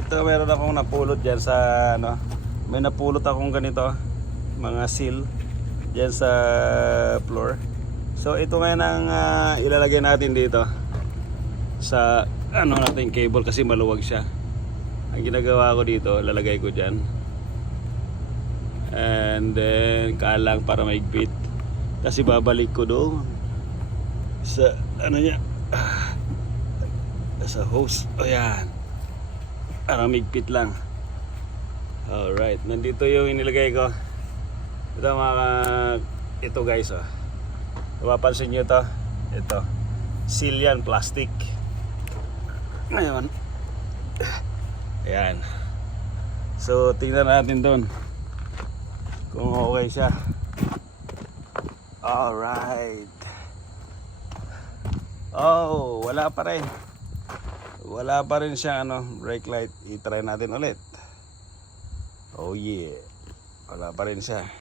Ito meron akong napulot dyan sa ano. May napulot akong ganito. Mga seal. Dyan sa floor. So ito ngayon ang ah, ilalagay natin dito. Sa ano natin cable kasi maluwag siya. Ang ginagawa ko dito, lalagay ko dyan. And then kalang para maigpit. Kasi babalik ko doon. Sa ano niya. ah, Sa hose. O yan. Para maigpit lang. Alright. Nandito yung inilagay ko. Ito mga ito guys oh. Mapapansin nyo to. Ito. Seal yan, plastic. Ngayon. Ayan. So, tingnan natin doon. Kung okay siya. Alright. Oh, wala pa rin. Wala pa rin siya ano, brake light. I-try natin ulit. Oh yeah. Wala pa rin siya.